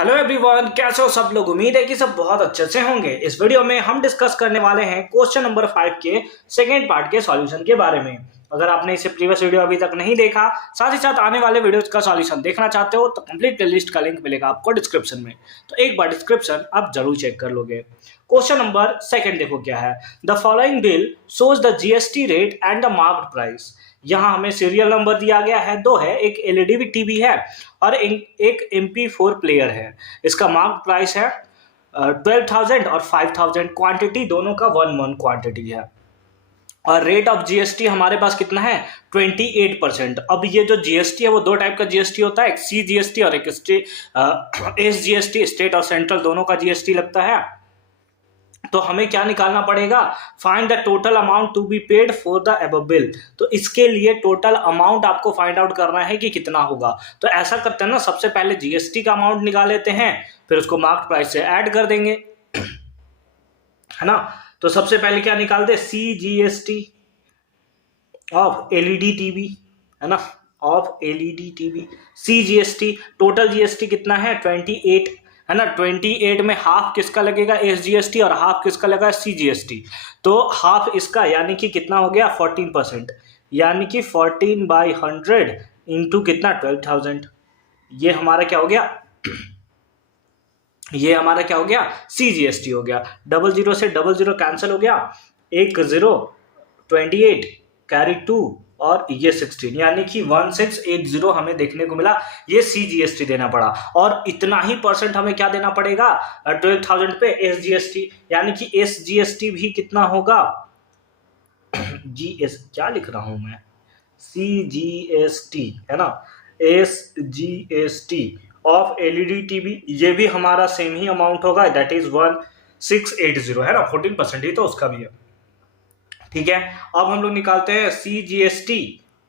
Hello everyone, कैसे हो सब लोग। उम्मीद है कि सब बहुत अच्छे से होंगे। इस वीडियो में हम डिस्कस करने वाले हैं क्वेश्चन नंबर 5 के सेकंड पार्ट के सॉल्यूशन के बारे में। अगर आपने इसे प्रीवियस वीडियो अभी तक नहीं देखा, साथ ही साथ आने वाले वीडियोस का सॉल्यूशन देखना चाहते हो तो कंप्लीट प्लेलिस्ट का लिंक मिलेगा आपको डिस्क्रिप्शन में, तो एक बार डिस्क्रिप्शन आप जरूर चेक कर लोगे। क्वेश्चन नंबर सेकंड देखो क्या है। The following bill shows the GST rate and the marked price. यहाँ हमें सीरियल नंबर दिया गया है, दो है, एक एलईडी टीवी है और एक MP4 प्लेयर है। इसका मार्क प्राइस है 12,000 और 5,000। क्वांटिटी दोनों का 1 क्वांटिटी है और रेट ऑफ जीएसटी हमारे पास कितना है 28%। अब ये जो जीएसटी है वो दो टाइप का जीएसटी होता है, एक CGST और एक SGST, स्टेट और सेंट्रल दोनों का जीएसटी लगता है। तो हमें क्या निकालना पड़ेगा, find the total amount to be paid for the above bill. तो इसके लिए टोटल अमाउंट आपको फाइंड आउट करना है कि कितना होगा। तो ऐसा करते हैं ना, सबसे पहले जीएसटी का अमाउंट निकाल लेते हैं, फिर उसको मार्क प्राइस से ऐड कर देंगे, है ना। तो सबसे पहले क्या निकाल दे, CGST ऑफ एलईडी टीवी, है ना, of LED TV. CGST total GST कितना है 28, है ना। 28 में हाफ किसका लगेगा SGST और हाफ किसका लगा CGST। तो हाफ इसका यानी कि कितना हो गया 14%, यानी कि 14/100 इंटू कितना 12,000। ये हमारा क्या हो गया ये हमारा क्या हो गया CGST हो गया। 00 से 00 कैंसिल हो गया, 1 0 28 कैरी 2 और ये 16, यानी कि 1680 हमें देखने को मिला। ये CGST देना पड़ा और इतना ही परसेंट हमें क्या देना पड़ेगा 12,000 पे SGST, यानी कि SGST भी कितना होगा क्या लिख रहा हूं मैं, CGST, है ना, SGST ऑफ एलईडी टीवी, ये भी हमारा सेम ही अमाउंट होगा, दैट इज 1680, है ना। 14% ही तो उसका भी है, ठीक है। अब हम लोग निकालते हैं CGST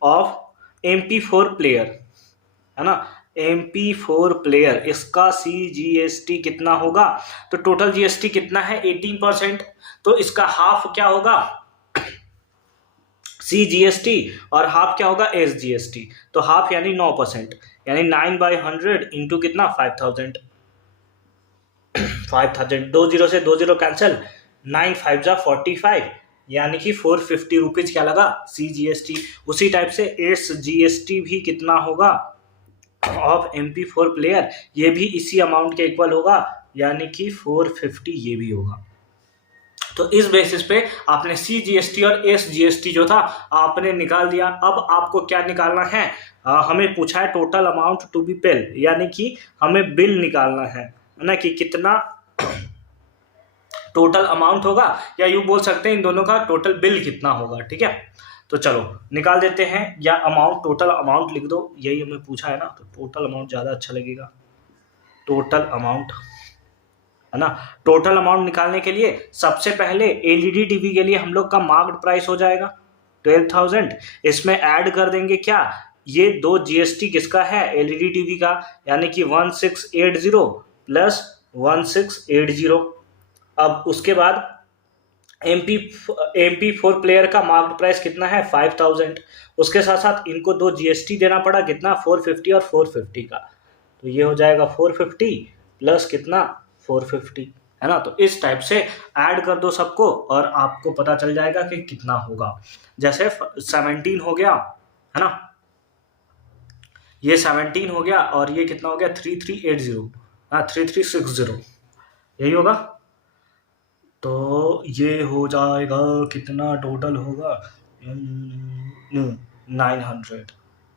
ऑफ MP4 प्लेयर, है ना, MP4 प्लेयर, इसका CGST कितना होगा। तो टोटल जीएसटी कितना है 18%, तो इसका हाफ क्या होगा CGST और हाफ क्या होगा SGST। तो हाफ यानी 9%, यानी 9/100 इंटू कितना 5,000। 20 से 20 कैंसिल, 9 5 जा 45, यानी कि 450 रुपीज क्या लगा CGST। उसी टाइप से SGST भी कितना होगा ऑफ MP4 प्लेयर, ये भी इसी अमाउंट के इक्वल होगा, यानी कि 450 ये भी होगा। तो इस बेसिस पे आपने CGST और SGST जो था आपने निकाल दिया। अब आपको क्या निकालना है, हमें पूछा है total amount to be paid, यानी कि हमें बिल निकालना है ना, कि कितना टोटल अमाउंट होगा, या यूं बोल सकते हैं इन दोनों का टोटल बिल कितना होगा, ठीक है। तो चलो निकाल देते हैं, या अमाउंट, टोटल अमाउंट लिख दो, यही हमें पूछा है ना, तो टोटल अमाउंट ज़्यादा अच्छा लगेगा। टोटल अमाउंट, है ना। टोटल अमाउंट निकालने के लिए सबसे पहले एलईडी टीवी के लिए हम लोग का मार्क्ड प्राइस हो जाएगा 12,000। इसमें ऐड कर देंगे क्या, ये दो जीएसटी किसका है एलईडी टीवी का, यानी कि 1680 प्लस 1680। अब उसके बाद MP4 प्लेयर का मार्क्ड प्राइस कितना है 5,000। उसके साथ साथ इनको दो जीएसटी देना पड़ा, कितना 450 और 450 का, तो ये हो जाएगा 450 प्लस कितना 450, है ना। तो इस टाइप से ऐड कर दो सबको और आपको पता चल जाएगा कि कितना होगा। जैसे 17 हो गया, है ना, ये 17 हो गया और ये कितना हो गया 3380, हाँ 3360, यही होगा। तो ये हो जाएगा कितना टोटल होगा 900।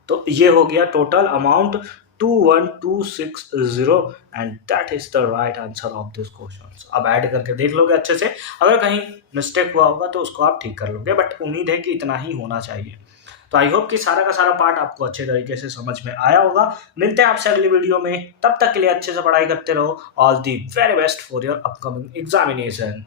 तो ये हो गया total amount 21,260 and that is the right answer of this question. अब ऐड करके देख लोगे अच्छे से, अगर कहीं मिस्टेक हुआ होगा तो उसको आप ठीक कर लोगे, बट उम्मीद है कि इतना ही होना चाहिए। तो आई होप कि सारा का सारा पार्ट आपको अच्छे तरीके से समझ में आया होगा। मिलते हैं आपसे अगली वीडियो में, तब तक के लिए अच्छे से पढ़ाई करते रहो। All the very best for your upcoming examination.